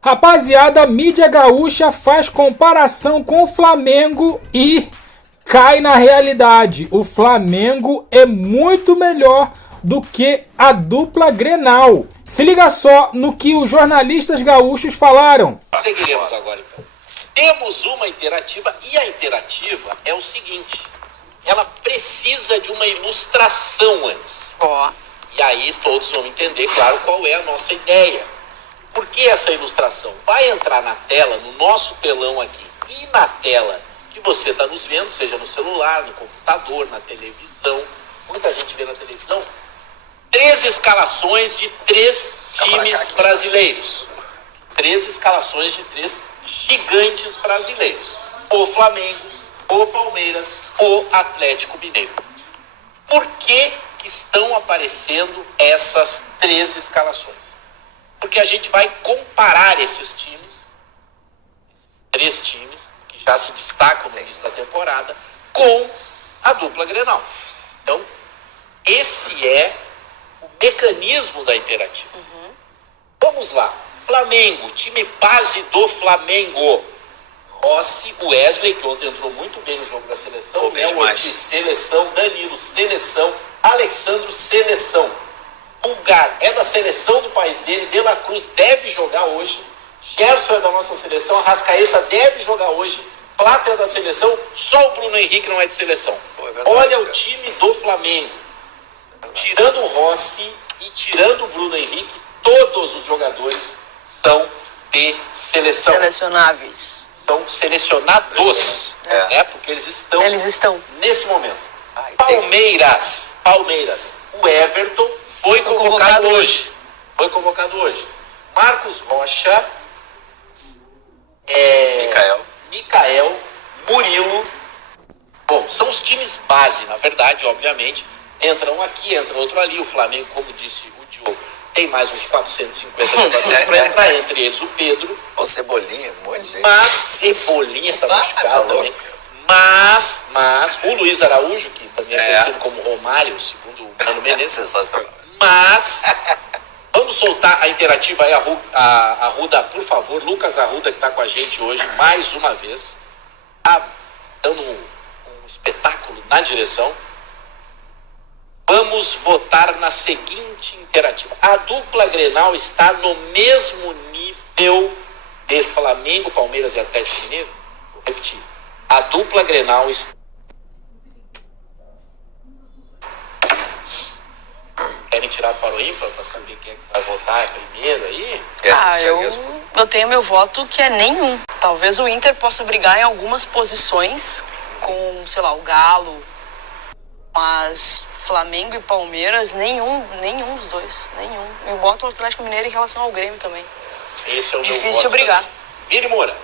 Rapaziada, a mídia gaúcha faz comparação com o Flamengo e cai na realidade. O Flamengo é muito melhor do que a dupla Grenal. Se liga só no que os jornalistas gaúchos falaram. Seguiremos agora então. Temos uma interativa e a interativa é o seguinte. Ela precisa de uma ilustração antes. E aí todos vão entender, claro, qual é a nossa ideia. Por que essa ilustração? Vai entrar na tela, no nosso telão aqui, e na tela que você está nos vendo, seja no celular, no computador, na televisão, muita gente vê na televisão, 3 escalações de 3 times brasileiros. 3 escalações de 3 gigantes brasileiros. O Flamengo, o Palmeiras, o Atlético Mineiro. Por que estão aparecendo essas 3 escalações? Porque a gente vai comparar esses 3 times, que já se destacam no início da temporada, com a dupla Grenal. Então, esse é o mecanismo da interativa. Vamos lá. Flamengo, time base do Flamengo. Rossi, Wesley, que ontem entrou muito bem no jogo da seleção. Seleção, Danilo, seleção, Alexandro, seleção. Pulgar é da seleção do país dele, De La Cruz deve jogar hoje, Gerson é da nossa seleção, Arrascaeta deve jogar hoje, Plata é da seleção, só o Bruno Henrique não é de seleção. Olha cara. O time do Flamengo, tirando o Rossi e tirando o Bruno Henrique, todos os jogadores são de seleção. Selecionáveis. São selecionados, né? Porque eles estão nesse momento. Palmeiras, o Everton foi convocado hoje. Marcos Rocha, Mikael, Murilo. Bom, são os times base, na verdade, obviamente. Entra um aqui, entra outro ali. O Flamengo, como disse o Diogo, tem mais uns 450 jogadores para entrar, entre eles o Pedro. O Cebolinha, um monte de gente. Mas Cebolinha tá machucado também. Mas o Luiz Araújo, que também é conhecido como Romário, segundo o Mano Menezes. Sensacional. Mas vamos soltar a interativa aí, a Arruda, por favor. Lucas Arruda, que está com a gente hoje, mais uma vez, dando um espetáculo na direção. Vamos votar na seguinte interativa. A dupla Grenal está no mesmo nível de Flamengo, Palmeiras e Atlético Mineiro? Vou repetir. A dupla Grenal está... Querem tirar para o ímpar para saber quem é que vai votar primeiro aí? Eu tenho meu voto que é nenhum. Talvez o Inter possa brigar em algumas posições com, sei lá, o Galo, mas Flamengo e Palmeiras, nenhum dos dois, nenhum. Eu boto o Atlético Mineiro em relação ao Grêmio também. Esse é o difícil de brigar. Vini Moura.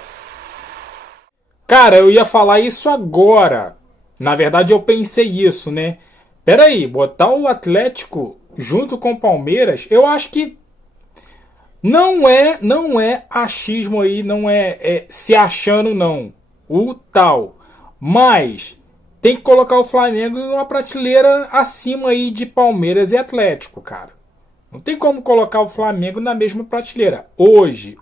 Cara, eu ia falar isso agora. Na verdade, eu pensei isso, né? Peraí, botar o Atlético junto com o Palmeiras, eu acho que não é achismo aí, não é se achando não, o tal. Mas tem que colocar o Flamengo em uma prateleira acima aí de Palmeiras e Atlético, cara. Não tem como colocar o Flamengo na mesma prateleira. Hoje.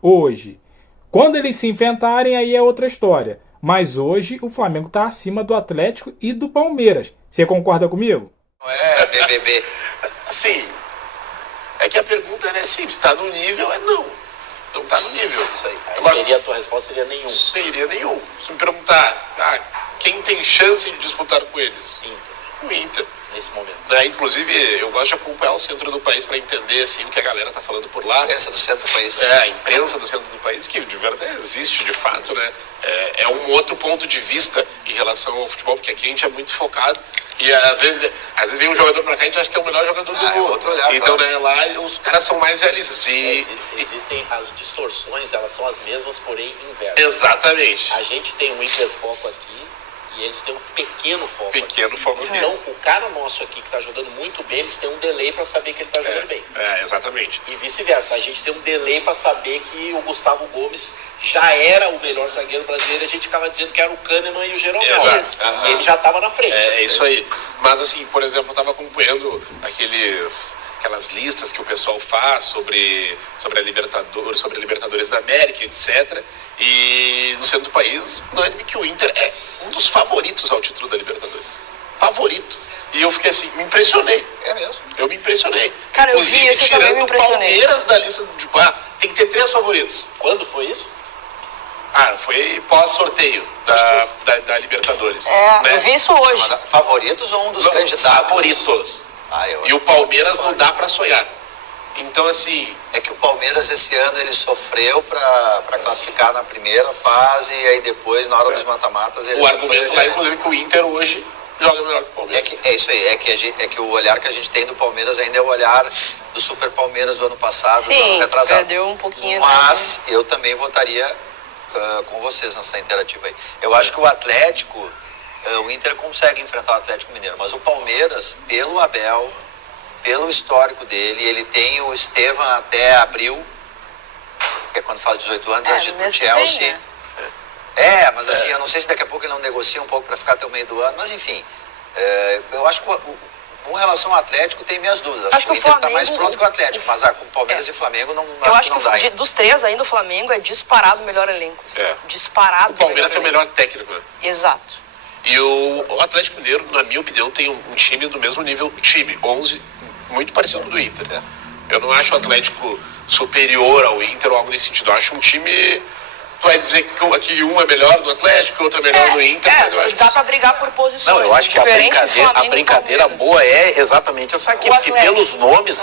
Quando eles se enfrentarem, aí é outra história. Mas hoje o Flamengo tá acima do Atlético e do Palmeiras. Você concorda comigo? Não é BBB. Assim, é que a pergunta é simples, está no nível, não. Não está no nível. Isso aí. A tua resposta seria nenhum. Seria nenhum. Se me perguntar, quem tem chance de disputar com eles? Inter. O Inter. Nesse momento. Inclusive, eu gosto de acompanhar o centro do país para entender assim, o que a galera tá falando por lá. A imprensa do centro do país. A imprensa do centro do país, que de verdade existe de fato, né? É um outro ponto de vista em relação ao futebol, porque aqui a gente é muito focado. E às vezes vem um jogador pra cá e a gente acha que é o melhor jogador do mundo. Outro olhar, então, claro. né, lá os caras são mais realistas. Existem as distorções, elas são as mesmas, porém inversas. Exatamente. A gente tem um hiperfoco aqui e eles têm um pequeno foco. Foco. Então, o cara nosso aqui que tá jogando muito bem, eles têm um delay pra saber que ele tá jogando bem. Exatamente. E vice-versa, a gente tem um delay pra saber que o Gustavo Gomes já era o melhor zagueiro brasileiro, a gente ficava dizendo que era o Kahneman e o Jeromel. E ele já tava na frente. É isso aí. Mas assim, por exemplo, eu tava acompanhando aquelas listas que o pessoal faz sobre a Libertadores da América, etc. E no centro do país, unânime que o Inter é um dos favoritos ao título da Libertadores. Favorito. E eu fiquei assim, me impressionei. É mesmo? Eu me impressionei. Cara, eu vi isso, eu também me impressionei. Tirando o Palmeiras da lista de... tem que ter 3 favoritos. Quando foi isso? Foi pós-sorteio da Libertadores. Eu vi isso hoje. Favoritos ou um dos candidatos? Favoritos. E o Palmeiras não dá pra sonhar. Então, assim... É que o Palmeiras esse ano ele sofreu pra classificar na primeira fase e aí depois, na hora dos mata-matas, ele... O argumento lá, inclusive, que o Inter hoje joga melhor que o Palmeiras. É isso aí, é que o olhar que a gente tem do Palmeiras ainda é o olhar do Super Palmeiras do ano passado, do ano retrasado. Perdeu um pouquinho. Mas eu também votaria com vocês nessa interativa aí. Eu acho que o Atlético, o Inter consegue enfrentar o Atlético Mineiro, mas o Palmeiras, pelo Abel, pelo histórico dele, ele tem o Estevam até abril, que é quando faz 18 anos, antes de ir pro Chelsea. Mas assim, eu não sei se daqui a pouco ele não negocia um pouco para ficar até o meio do ano, mas enfim, eu acho que com relação ao Atlético tem minhas dúvidas. Acho que o Inter está mais pronto que o Atlético, mas com Palmeiras e Flamengo não acho que não dá. Dos 3 ainda o Flamengo é disparado o melhor elenco. Disparado. O Palmeiras é o melhor técnico, né? Exato. E o Atlético Mineiro, na minha opinião, tem um time do mesmo nível, 11, muito parecido com o do Inter. Eu não acho o Atlético superior ao Inter ou algo nesse sentido. Eu acho um time... Tu vai dizer que um é melhor do Atlético, que o outro é melhor do Inter. Dá pra brigar por posições. Não, eu acho que a brincadeira boa é exatamente essa aqui, porque pelos nomes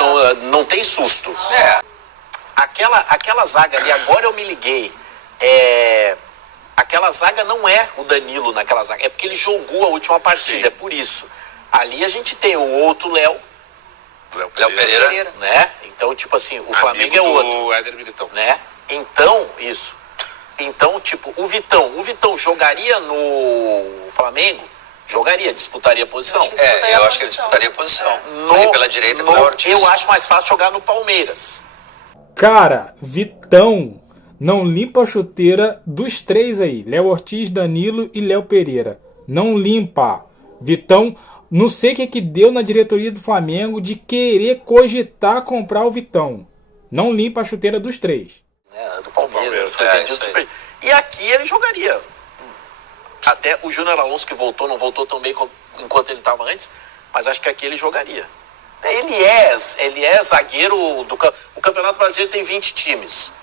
não tem susto. Aquela zaga ali, agora eu me liguei, aquela zaga não é o Danilo naquela zaga, é porque ele jogou a última partida, é por isso. Ali a gente tem o outro Léo Pereira, né? Então, tipo assim, o Flamengo é outro. O Éder Militão. Né? Então, isso. Então, tipo, o Vitão jogaria no Flamengo? Jogaria, disputaria a posição. Eu acho que ele disputaria a posição. Pela direita, pela Ortiz. Eu acho mais fácil jogar no Palmeiras. Cara, Vitão não limpa a chuteira dos 3 aí. Léo Ortiz, Danilo e Léo Pereira. Não limpa. Vitão, não sei o que deu na diretoria do Flamengo de querer cogitar comprar o Vitão. Não limpa a chuteira dos 3. Do Palmeiras, foi vendido super... E aqui ele jogaria. Até o Júnior Alonso que voltou, não voltou tão bem enquanto ele estava antes, mas acho que aqui ele jogaria. Ele é zagueiro o Campeonato Brasileiro tem 20 times.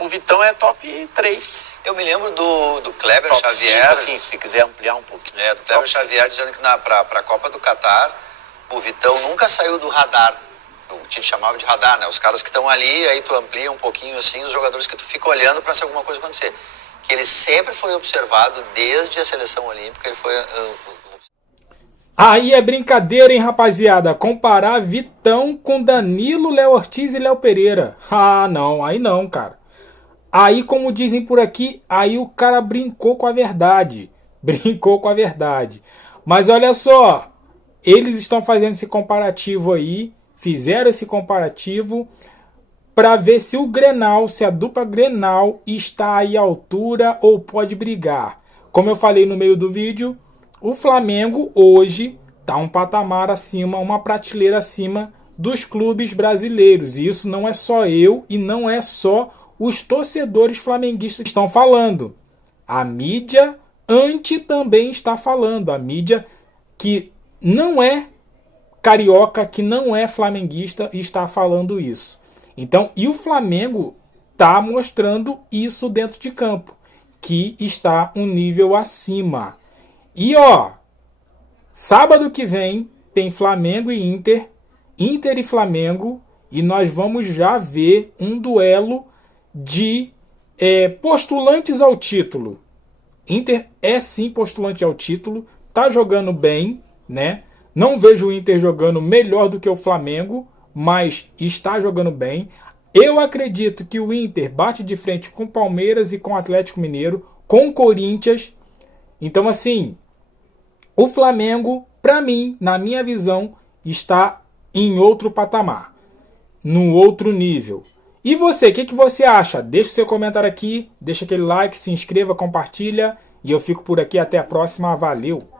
O Vitão é top 3. Eu me lembro do Kleber top Xavier. 5, assim, se quiser ampliar um pouco. Do Kleber Xavier dizendo que para a Copa do Catar, o Vitão nunca saiu do radar. O Tite chamava de radar, né? Os caras que estão ali, aí tu amplia um pouquinho assim, os jogadores que tu fica olhando para se alguma coisa acontecer. Que ele sempre foi observado desde a seleção olímpica, ele foi... Aí é brincadeira, hein, rapaziada? Comparar Vitão com Danilo, Léo Ortiz e Léo Pereira. Não, aí não, cara. Aí, como dizem por aqui, aí o cara brincou com a verdade. Brincou com a verdade. Mas olha só, eles estão fazendo esse comparativo aí, fizeram esse comparativo para ver se o Grenal, se a dupla Grenal está aí à altura ou pode brigar. Como eu falei no meio do vídeo, o Flamengo hoje está um patamar acima, uma prateleira acima dos clubes brasileiros. E isso não é só eu e não é só os torcedores flamenguistas que estão falando. A mídia também está falando. A mídia que não é carioca, que não é flamenguista, está falando isso. Então, e o Flamengo está mostrando isso dentro de campo, que está um nível acima. E sábado que vem tem Flamengo e Inter e Flamengo, e nós vamos já ver um duelo de postulantes ao título. Inter é sim postulante ao título, tá jogando bem, né? Não vejo o Inter jogando melhor do que o Flamengo, mas está jogando bem. Eu acredito que o Inter bate de frente com o Palmeiras e com o Atlético Mineiro, com o Corinthians. Então, assim, o Flamengo, para mim, na minha visão, está em outro patamar, num outro nível. E você, o que você acha? Deixa o seu comentário aqui, deixa aquele like, se inscreva, compartilha. E eu fico por aqui, até a próxima. Valeu!